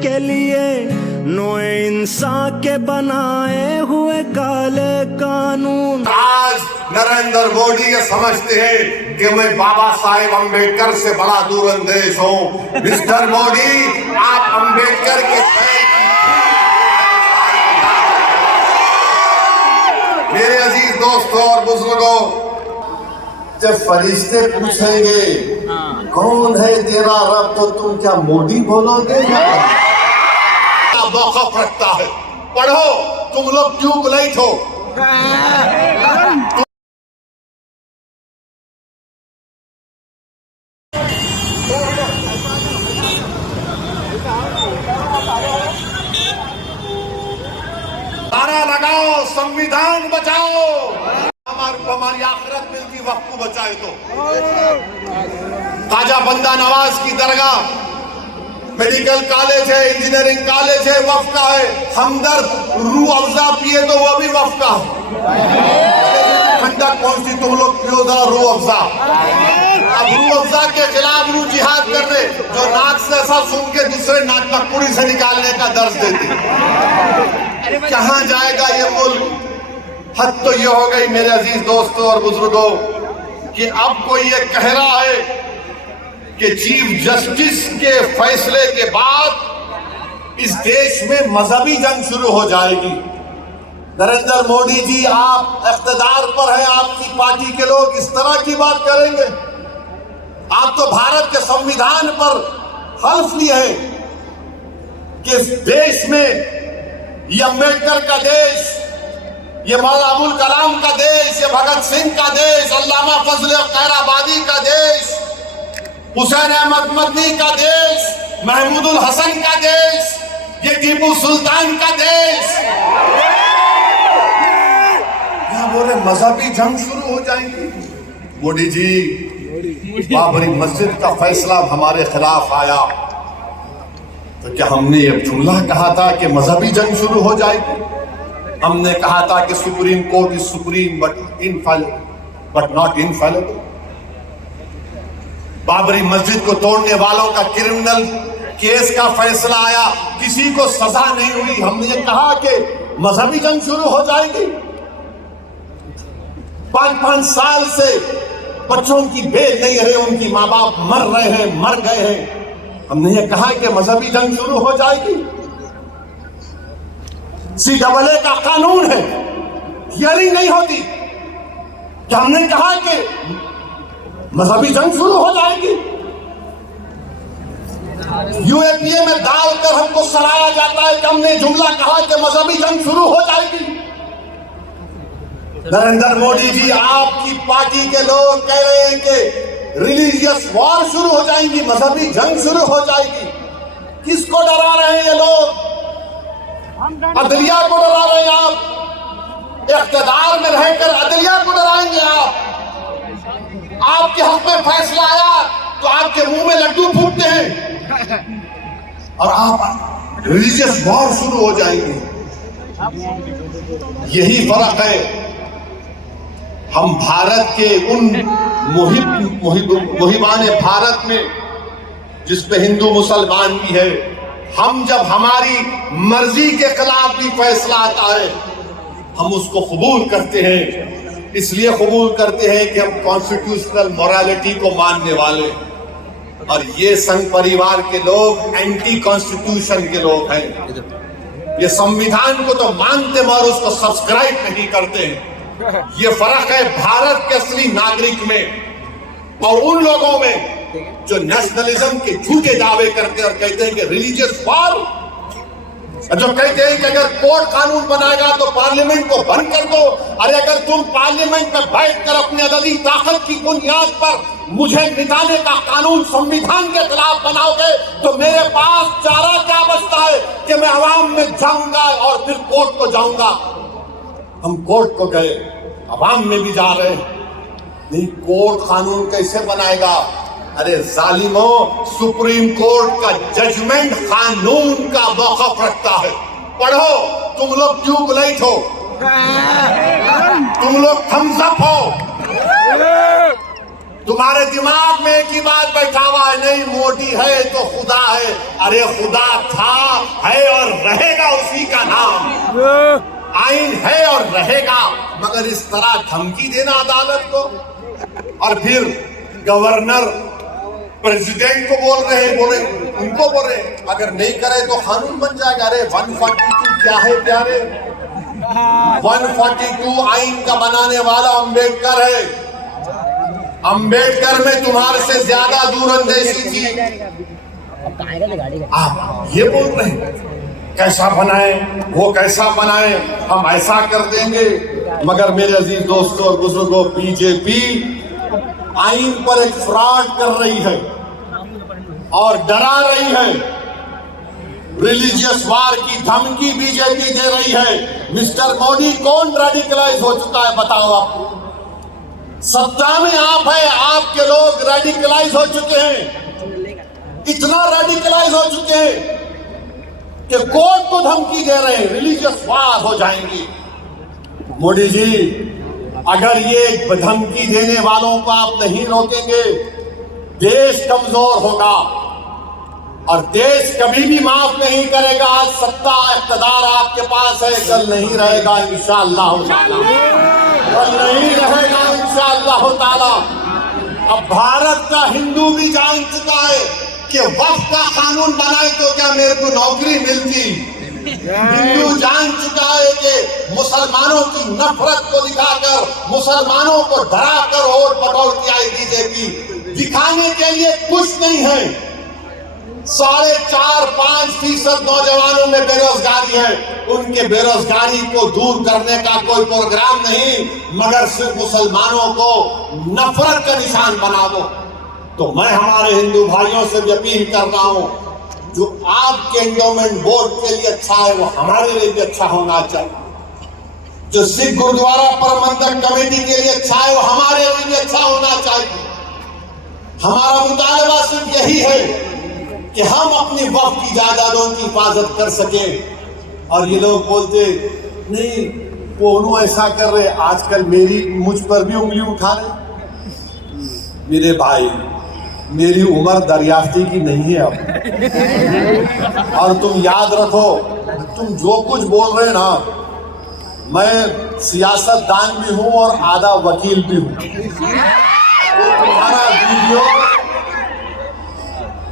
के लिए नो इंसान के बनाए हुए काले कानून। आज नरेंद्र मोदी ये समझते हैं कि मैं बाबा साहेब अम्बेडकर से बड़ा दूरअंदेश हूँ। मिस्टर मोदी, आप अम्बेडकर के मेरे अजीज दोस्तों और बुजुर्गों, जब फरिश्ते पूछेंगे कौन है तेरा रब, तो तुम क्या मोदी बोलोगे? मौखफ रखता है। पढ़ो, तुम लोग ट्यूबलाइट हो। नारा लगाओ, संविधान बचाओ। हमारी आखिरत मिलती वक्त को बचाए तो। ख्वाजा बंदा नवाज की दरगाह, मेडिकल कॉलेज है, इंजीनियरिंग कॉलेज है, वक्फ का है। हमदर्द रूह अफ़ज़ा पिए तो वो भी वक्फ का है। ठंडा कौन सी तुम लोग पियो जरा रूह अफ़ज़ा। अब रूह अफ़ज़ा के खिलाफ रूह जिहाद कर रहे, जो नाक से ऐसा सुन के दूसरे नाक नकुड़ी से निकालने का दर्ज देते। कहाँ जाएगा ये मुल्क? हद तो ये हो गई मेरे अजीज दोस्तों और बुजुर्गों कि अब कोई ये कह रहा है कि चीफ जस्टिस के फैसले के बाद इस देश में मजहबी जंग शुरू हो जाएगी। नरेंद्र मोदी जी, आप इख्तिदार पर हैं, आपकी पार्टी के लोग इस तरह की बात करेंगे? आप तो भारत के संविधान पर हल्फ लिए हैं कि इस देश में ये अम्बेडकर का देश, ये मौलाना अबुल कलाम का देश, ये भगत सिंह का देश, अल्लामा फजल खैराबादी का देश, हुसैन अहमद मदनी का देश, महमूदुल हसन का देश, ये टीपू सुल्तान का देश। क्या बोले मजहबी जंग शुरू हो जाएंगी? मोदी जी, बाबरी मस्जिद का फैसला हमारे खिलाफ आया तो क्या हमने ये जुमला कहा था कि मजहबी जंग शुरू हो जाएगी? हमने कहा था कि supreme court is supreme but not infallible. Babri मस्जिद को तोड़ने वालों का क्रिमिनल केस का फैसला आया, किसी को सजा नहीं हुई। हमने ये कहा कि मजहबी जंग शुरू हो जाएगी। 5-5 साल से बच्चों की बेल नहीं रहे, उनकी माँ बाप मर रहे हैं, मर गए हैं। हमने ये कहा कि मजहबी जंग शुरू हो जाएगी। CAA का कानून है, हियरिंग नहीं होती। क्या हमने कहा कि मजहबी जंग शुरू हो जाएगी? UAPA में डालकर हमको सराहा जाता है कि हमने जुमला कहा कि मजहबी जंग शुरू हो जाएगी। नरेंद्र मोदी जी, आपकी पार्टी के लोग कह रहे हैं कि रिलीजियस वॉर शुरू हो जाएगी, मजहबी जंग शुरू हो जाएगी। किसको डरा रहे हैं ये लोग? अदलिया को डरा रहे हैं आप। इख्तिदार में रहकर अदलिया को डराएंगे आप। आपके हक में फैसला आया तो आपके मुंह में लड्डू फूटते हैं और आप रिलीजियस वॉर शुरू हो जाएंगे। यही फर्क है हम भारत के उन मुहिबान भारत में जिसपे हिंदू मुसलमान भी है। हम जब हमारी मर्जी के खिलाफ भी फैसला आता है हम उसको कबूल करते हैं। इसलिए कबूल करते हैं कि हम कॉन्स्टिट्यूशनल मोरालिटी को मानने वाले, और ये संघ परिवार के लोग एंटी कॉन्स्टिट्यूशन के लोग हैं। ये संविधान को तो मानते मगर उसको सब्सक्राइब नहीं करते हैं। ये फर्क है भारत के असली नागरिक में और उन लोगों में जो नेशनलिज्म के झूठे दावे करते हैं और कहते हैं कि रिलीजियस वॉर, जो कहते हैं कि अगर कोर्ट कानून बनाएगा तो पार्लियामेंट को बंद कर दो। अरे अगर तुम पार्लियामेंट में बैठकर अपनी अदली ताकत की बुनियाद पर मुझे मिटाने का कानून संविधान के खिलाफ बनाओगे तो मेरे पास चारा क्या बचता है कि मैं अवाम में जाऊंगा और फिर कोर्ट को जाऊंगा। हम कोर्ट को गए, अवाम में भी जा रहे हैं। नहीं, कोर्ट कानून कैसे बनाएगा? अरे जालिमों, सुप्रीम कोर्ट का जजमेंट कानून का मौक़िफ़ रखता है। पढ़ो, तुम लोग ट्यूबलाइट हो, तुम लोग थम्स अप हो। तुम्हारे दिमाग में एक ही बात बैठा हुआ है, नहीं मोदी है तो खुदा है। अरे खुदा था रहेगा उसी का नाम। आइन है और रहेगा, मगर इस तरह धमकी देना अदालत को, और फिर गवर्नर प्रेसिडेंट को बोल रहे उनको बोल रहे अगर नहीं करे तो कानून बन जाएगा। अरे 142 क्या है प्यारे? 142 आइन का बनाने वाला अंबेडकर है। अंबेडकर में तुम्हारे से ज्यादा दूरंदेशी थी। आप ये बोल रहे हैं कैसा बनाए, वो कैसा बनाए, हम ऐसा कर देंगे। मगर मेरे अजीज दोस्तों और बुजुर्गों, बीजेपी आइन पर एक फ्रॉड कर रही है और डरा रही है। रिलीजियस वार की धमकी बीजेपी दे रही है। मिस्टर मोदी, कौन रेडिकलाइज हो चुका है बताओ आप? सत्ता में आप है, आपके लोग रेडिकलाइज हो चुके हैं। इतना रेडिकलाइज हो चुके हैं कि कोर्ट को धमकी दे रहे हैं, रिलीजियस वार हो जाएंगी। मोदी जी, अगर ये धमकी देने वालों को आप नहीं रोकेंगे, देश कमजोर होगा और देश कभी भी माफ नहीं करेगा। आज सत्ता इक़्तिदार आपके पास है, कल नहीं रहेगा इंशाअल्लाह ताला, कल नहीं रहेगा इंशाअल्लाह ताला। अब भारत का हिंदू भी जान चुका है कि वक्फ का कानून बनाए तो क्या मेरे को नौकरी मिलती। हिंदू जान चुका है कि मुसलमानों की नफरत को दिखाकर, मुसलमानों को डराकर वोट बटोरती आई बीजेपी। दिखाने के लिए कुछ नहीं है। 4.5-5% नौजवानों में बेरोजगारी है। उनके बेरोजगारी को दूर करने का कोई प्रोग्राम नहीं, मगर सिर्फ मुसलमानों को नफरत का निशान बना दो। तो मैं हमारे हिंदू भाइयों से भी अपील कर रहा हूं, जो आपके एंडोमेंट बोर्ड के लिए अच्छा है वो हमारे लिए भी अच्छा होना चाहिए। जो सिख गुरुद्वारा प्रबंधक कमेटी के लिए अच्छा है वो हमारे लिए भी अच्छा होना चाहिए। हमारा मुतालबा सिर्फ यही है कि हम अपनी वक्फ की जायदादों की हिफाजत कर सकें। और ये लोग बोलते नहीं वो ऐसा कर रहे, आजकल मुझ पर भी उंगली उठा रहे। मेरे भाई, मेरी उम्र दरियाफ्ती की नहीं है अब। और तुम याद रखो, तुम जो कुछ बोल रहे ना, मैं सियासतदान भी हूं और आधा वकील भी हूं। तो तुम्हारा वीडियो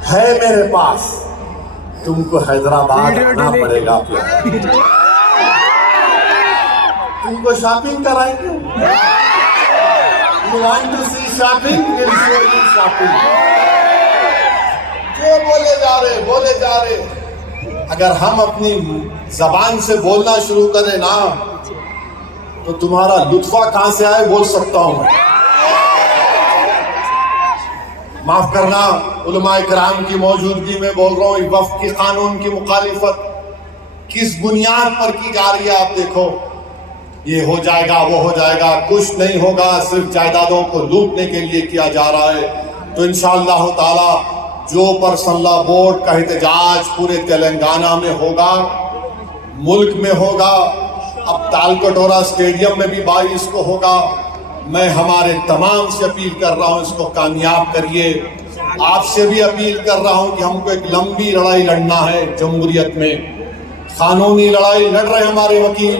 है मेरे पास, तुमको हैदराबाद आना पड़ेगा। तुमको शॉपिंग कराएंगे। You want to see shopping? We'll show you shopping. जो बोले जा रहे। अगर हम अपनी जबान से बोलना शुरू करें ना, तो तुम्हारा लुत्फा कहां से आए बोल सकता हूं मैं। माफ करना, उलमाए किराम की मौजूदगी में बोल रहा हूं। वक्फ के कानून की मुखालिफत किस बुनियाद पर की जा रही है आप देखो। ये हो जाएगा, वो हो जाएगा, कुछ नहीं होगा, सिर्फ जायदादों को लूटने के लिए किया जा रहा है। तो इंशाअल्लाह ताला जो पर्सनल लॉ बोर्ड का एहतजाज पूरे तेलंगाना में होगा, मुल्क में होगा, अब तालकटोरा स्टेडियम में भी 22 को होगा। मैं हमारे तमाम से अपील कर रहा हूं, इसको कामयाब करिए। आपसे भी अपील कर रहा हूं कि हमको एक लंबी लड़ाई लड़ना है जमहूरियत में। कानूनी लड़ाई लड़ रहे हमारे वकील,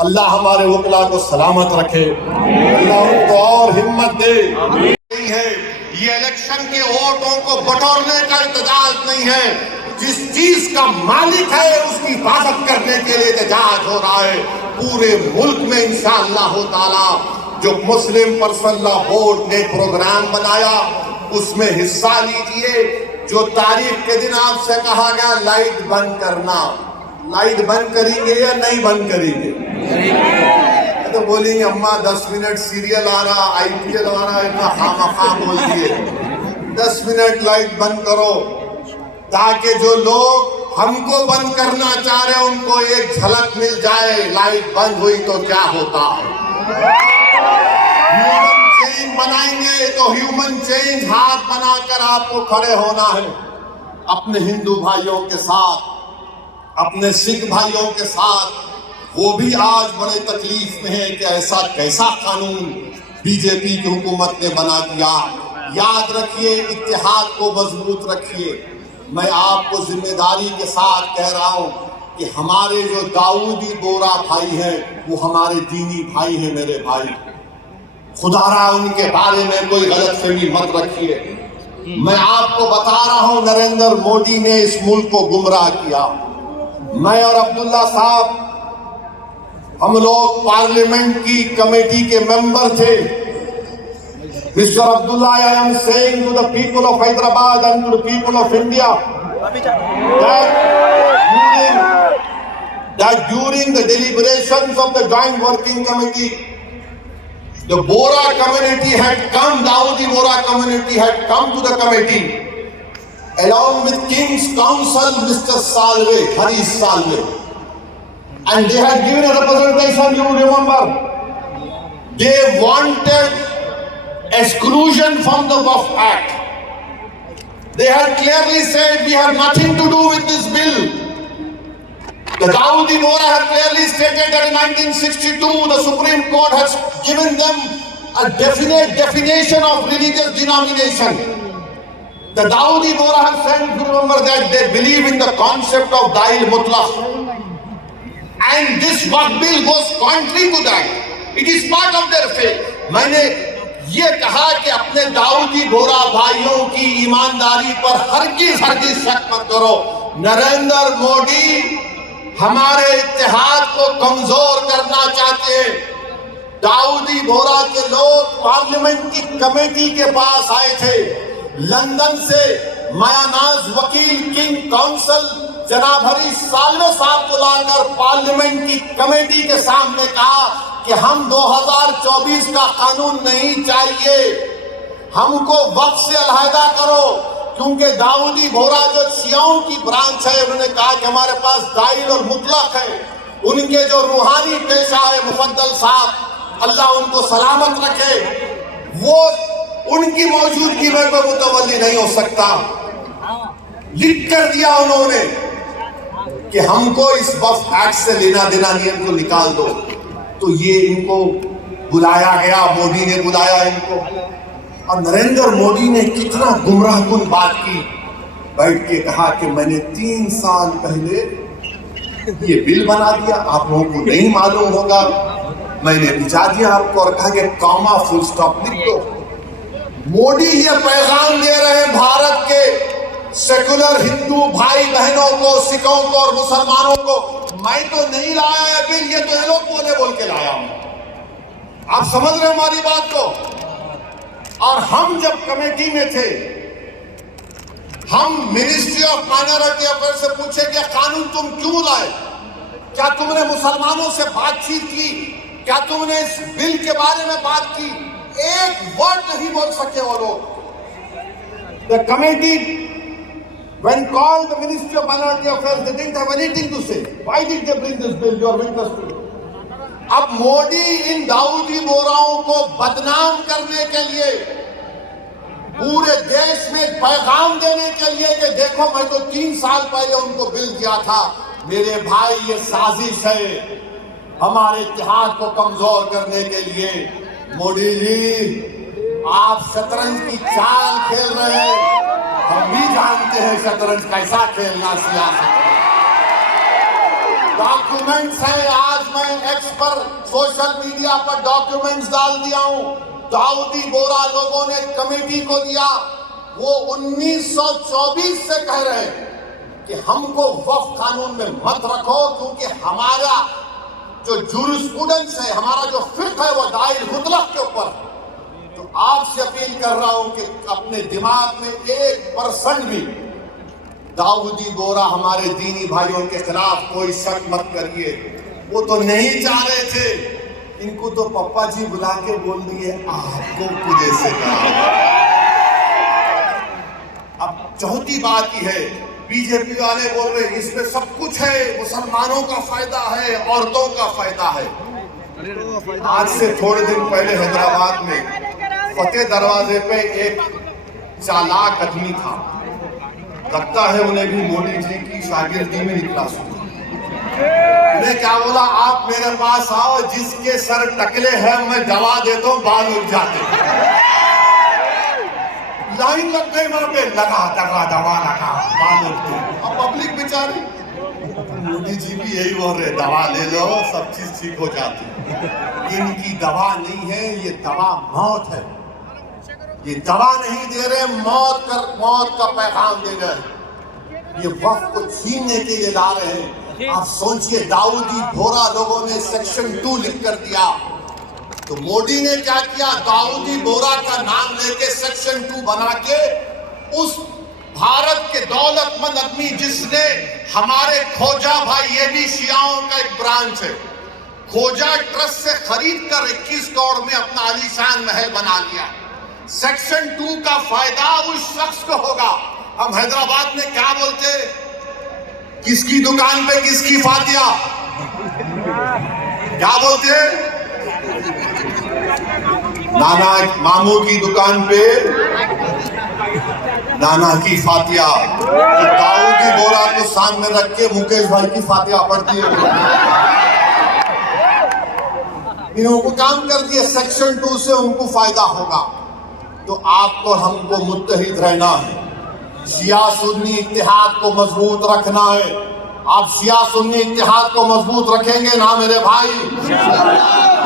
अल्लाह हमारे वकला को सलामत रखे, अल्लाह उनको और हिम्मत दे। नहीं है ये इलेक्शन के वोटों को बटोरने का एहतजाज नहीं है। जिस चीज का मालिक है उसकी हिफाजत करने के लिए एहतजाज हो रहा है पूरे मुल्क में इंशाअल्लाह ताला। जो मुस्लिम पर्सनल लॉ बोर्ड ने प्रोग्राम बनाया उसमें हिस्सा लीजिए। जो तारीख के दिन आपसे कहा गया लाइट बंद करना, लाइट बंद करेंगे या नहीं बंद करेंगे? तो बोलेंगे अम्मा 10 मिनट सीरियल आ रहा, IPL आ रहा है, इतना खामखा बोल दिए। 10 मिनट लाइट बंद करो ताकि जो लोग हमको बंद करना चाह रहे हैं उनको एक झलक मिल जाए। लाइट बंद हुई तो क्या होता है। ह्यूमन चेन बनाएंगे तो ह्यूमन चेन हाथ बनाकर आपको खड़े होना है अपने हिंदू भाइयों के साथ, अपने सिख भाइयों के साथ। वो भी आज बड़े तकलीफ में है कि ऐसा कैसा कानून बीजेपी की हुकूमत ने बना दिया। याद रखिए, इत्तेहाद को मजबूत रखिए। मैं आपको जिम्मेदारी के साथ कह रहा हूं, कि हमारे जो दाऊदी बोरा भाई हैं वो हमारे दीनी भाई हैं। मेरे भाई, खुदारा उनके बारे में कोई गलतफहमी मत रखिए। मैं आपको बता रहा हूं, नरेंद्र मोदी ने इस मुल्क को गुमराह किया। मैं और अब्दुल्ला साहब, हम लोग पार्लियामेंट की कमेटी के मेंबर थे। Mister Abdullah, I am saying to the people of Hyderabad and to the people of India that during the deliberations of the joint working committee, the Bora community had come, Dawoodi Bora community had come to the committee along with King's Counsel, Mr. Salve, Harish Salve, and they had given a representation. You remember, they wanted exclusion from the Waqf Act. They had clearly said we have nothing to do with this bill. The Dawoodi Bohra have clearly stated that in 1962 the Supreme Court has given them a definite definition of religious denomination. The Dawoodi Bohra have said, if you remember, that they believe in the concept of Dail Mutlaq. And this Waqf bill goes contrary to that. It is part of their faith. मैंने ये कहा कि अपने दाऊदी बोरा भाइयों की ईमानदारी पर हरगिज शक मत करो। नरेंद्र मोदी हमारे इत्तेहाद को कमजोर करना चाहते हैं। दाऊदी बोरा के लोग पार्लियामेंट की कमेटी के पास आए थे। लंदन से मायानाज वकील किंग काउंसिल जनाब हरीश साल्वे साहब को लाकर पार्लियामेंट की कमेटी के सामने कहा कि हम 2024 का कानून नहीं चाहिए, हमको वक्फ से अलहदा करो। क्योंकि दाऊदी बोरा जो शियाओं की ब्रांच है, उन्होंने कहा कि हमारे पास दाइल और मुतलक है। उनके जो रूहानी पेशा है मुफद्दल साहब, अल्लाह उनको सलामत रखे, वो उनकी मौजूदगी में कोई मुतवल्ली नहीं हो सकता। लिख कर दिया उन्होंने कि हमको इस वक्फ एक्ट से लेना देना नहीं, इनको निकाल दो। तो ये इनको बुलाया गया, मोदी ने बुलाया इनको, और नरेंद्र मोदी ने कितना गुमराहकुन बात की। बैठ के कहा कि मैंने 3 साल पहले ये बिल बना दिया, आप लोगों को नहीं मालूम होगा, मैंने भिजा दिया आपको, और कहा कि कॉमा फुल स्टॉप लिख दो। मोदी ये पैगाम दे रहे हैं भारत के सेकुलर हिंदू भाई बहनों को, सिखों को और मुसलमानों को, मैं तो नहीं लाया है बिल, ये तो ये लोग बोल के लाया हूं। आप समझ रहे हमारी बात को? और हम जब कमेटी में थे, हम मिनिस्ट्री ऑफ माइनॉरिटी अफेयर से पूछे कि कानून तुम क्यों लाए? क्या तुमने मुसलमानों से बातचीत की? क्या तुमने इस बिल के बारे में बात की? एक वर्ड नहीं बोल सके वो लोग। The committee when called the Ministry of Minority Affairs, they didn't have anything to say. Why did they bring this bill? You are witness to it. अब मोदी इन दाऊदी बोराओं को बदनाम करने के लिए, पूरे देश में पैगाम देने के लिए कि देखो मैं तो 3 साल पहले उनको बिल दिया था। मेरे भाई, ये साजिश है हमारे इत्तेहाद को कमजोर करने के लिए। मोदी जी, आप शतरंज की चाल खेल रहे हैं, हम भी जानते हैं शतरंज कैसा खेलना सियासत में। डॉक्यूमेंट्स हैं, आज मैं एक्स पर सोशल मीडिया पर डॉक्यूमेंट्स डाल दिया हूं। दाऊदी बोरा लोगों ने कमेटी को दिया, वो 1924 से कह रहे हैं कि हमको वक्फ कानून में मत रखो, क्योंकि हमारा जो जूरिस्प्रूडेंस है, हमारा जो फिक्र है, वो दाइल मुतलक के ऊपर। तो आपसे अपील कर रहा हूं कि अपने दिमाग में 1% भी दाऊदी बोरा हमारे दीनी भाइयों के खिलाफ कोई शक मत करिए। वो तो नहीं चाह रहे थे, इनको तो पप्पा जी बुला के बोल दिए आपको खुदे से कहा। अब चौथी बात ही है, बीजेपी वाले बोल रहे इसमें सब कुछ है, मुसलमानों का फायदा है, औरतों का फायदा है। आज से थोड़े दिन पहले हैदराबाद में फतेह दरवाजे पे एक चालाक आदमी था, लगता है उन्हें भी मोदी जी की शागिर्दी में निकला सुना। उन्हें क्या बोला, आप मेरे पास आओ, जिसके सर टकले हैं मैं दवा देता हूं, बाल उठ जाते। लाइन लग गई वहां पे, लगा दवा लगा, बाल उठते। अब पब्लिक बेचारी मोदी जी भी यही बोल रहे, दवा ले लो सब चीज ठीक हो जाती। इनकी दवा नहीं है, ये दवा मौत है। ये दवा नहीं दे रहे, मौत का पैगाम दे रहे। ये वक्त को छीनने के लिए ला रहे हैं। आप सोचिए, दाऊदी बोरा लोगों ने सेक्शन 2 लिख कर दिया, तो मोदी ने क्या किया, दाऊदी बोरा का नाम लेके सेक्शन 2 बना के उस भारत के दौलतमंद आदमी जिसने हमारे खोजा भाई, ये भी शियाओं का एक ब्रांच है, खोजा ट्रस्ट से खरीद कर 21 करोड़ में अपना आलीशान महल बना लिया। सेक्शन 2 का फायदा उस शख्स को होगा। हम हैदराबाद में क्या बोलते, किसकी दुकान पे किसकी फातिया, क्या बोलते, नाना मामू की दुकान पे नाना की फातिया। तो दाऊदी बोरा को सामने रख के मुकेश भाई की फातिया पढ़ती है। इन्होंने काम कर दिया, सेक्शन 2 से उनको फायदा होगा। तो आपको हमको मुत्तहिद रहना है, शिया सुन्नी इत्तेहाद को मजबूत रखना है। आप शिया सुन्नी इत्तेहाद को मजबूत रखेंगे ना मेरे भाई?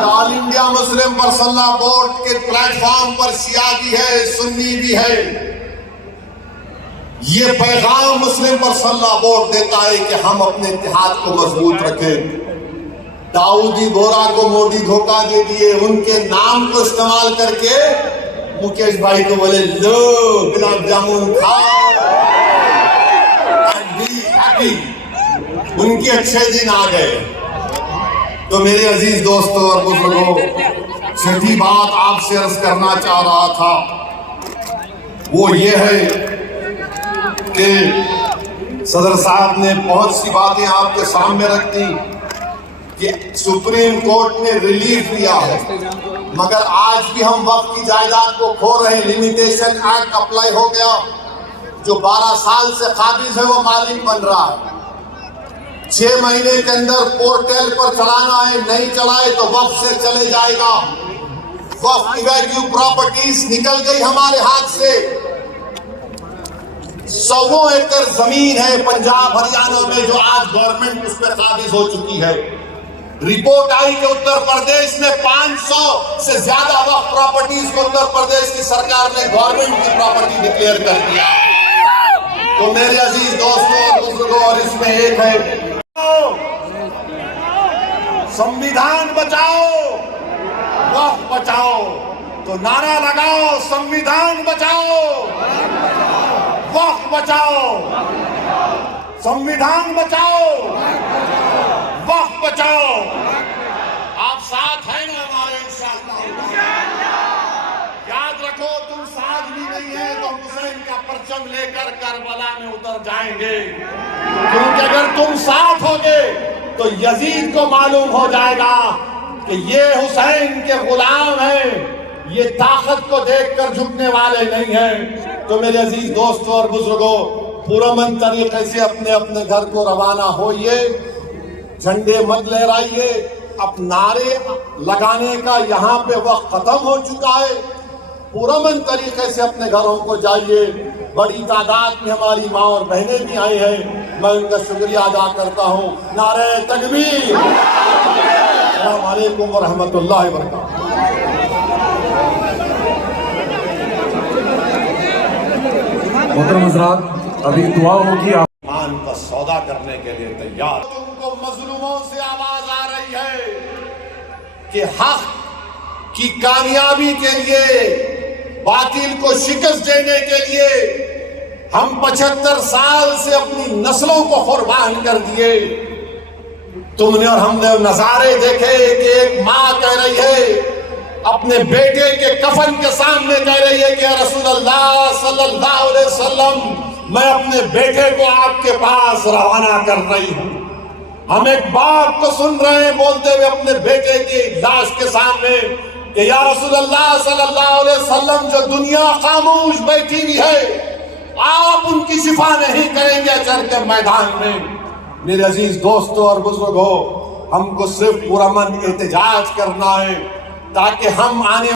All India Muslim personal board के प्लेटफॉर्म पर शिया भी है, सुन्नी भी है। ये पैगाम मुस्लिम पर्सनल बोर्ड देता है कि हम अपने इत्तेहाद को मजबूत रखें। दाऊदी बोरा को मोदी धोखा दे दिए, उनके नाम को इस्तेमाल करके मुकेश भाई को बोले, लो गुलाब जामुन खाओ एंड बी हैप्पी। उनके अच्छे दिन आ गए। तो मेरे अजीज दोस्तों और बुजुर्गों, छठी बात आपसे अर्ज करना चाह रहा था वो ये है कि सदर साहब ने बहुत सी बातें आपके सामने रख दी कि सुप्रीम कोर्ट ने रिलीफ दिया है, मगर आज भी हम वक्त की जायदाद को खो रहे हैं। लिमिटेशन एक्ट अप्लाई हो गया, जो 12 साल से काबिज है वो मालिक बन रहा है। 6 महीने के अंदर पोर्टल पर चलाना है, नहीं चलाए तो वक्त से चले जाएगा। वक्त इवैक्यू प्रॉपर्टीज निकल गई हमारे हाथ से। 100 एकड़ जमीन है पंजाब हरियाणा में, जो आज गवर्नमेंट उस पर काबिज हो चुकी है। रिपोर्ट आई कि उत्तर प्रदेश में 500 से ज्यादा वक्फ प्रॉपर्टीज को उत्तर प्रदेश की सरकार ने गवर्नमेंट की प्रॉपर्टी डिक्लेयर कर दिया। तो मेरे अजीज दोस्तों और बुजुर्गों, और इसमें एक है, संविधान बचाओ वक्फ बचाओ। तो नारा लगाओ, संविधान बचाओ वक्फ बचाओ, संविधान बचाओ वक्फ बचाओ। आप साथ हैं ना हमारे? इंशाअल्लाह। याद रखो, तुम साथ भी नहीं है तो हुसैन का परचम लेकर करबला में उतर जाएंगे। क्योंकि अगर तुम साथ होगे तो यजीद को मालूम हो जाएगा कि ये हुसैन के गुलाम हैं, ये ताकत को देखकर झुकने वाले नहीं हैं। तो मेरे अजीज दोस्तों और बुजुर्गों, पुरअमन तरीके से अपने अपने घर को रवाना होइए। झंडे मत लहराइए। अब नारे लगाने का यहाँ पे वक्त खत्म हो चुका है। पुरअमन तरीके से अपने घरों को जाइए। बड़ी तादाद में हमारी माँ और बहनें भी आई हैं, मैं उनका शुक्रिया अदा करता हूँ। नारे तकबीर, अस्सलाम वालेकुम व रहमतुल्लाहि व बरकातहू। मोहतरम हज़रात, अभी दुआ होगी। ईमान का सौदा करने के लिए तैयार। तुमको मजलूमों से आवाज आ रही है कि हक की कामयाबी के लिए, बातिल को शिकस्त देने के लिए हम 75 साल से अपनी नस्लों को कुर्बान कर दिए। तुमने और हमने नजारे देखे कि एक माँ कह रही है अपने बेटे के कफन के सामने, कह रही है कि रसूलुल्लाह सल्लल्लाहु अलैहि वसल्लम, मैं अपने बेटे को आपके पास रवाना कर रही हूँ। हम एक बाप को सुन रहे हैं बोलते हुए अपने बेटे की लाश के सामने कि या रसूलुल्लाह सल्लल्लाहु अलैहि वसल्लम, जो दुनिया खामोश बैठी हुई है, आप उनकी शिफा नहीं करेंगे अशर के मैदान में। मेरे अजीज दोस्तों और बुजुर्गों, हमको सिर्फ पुरअमन एहतजाज करना है ताकि हम आने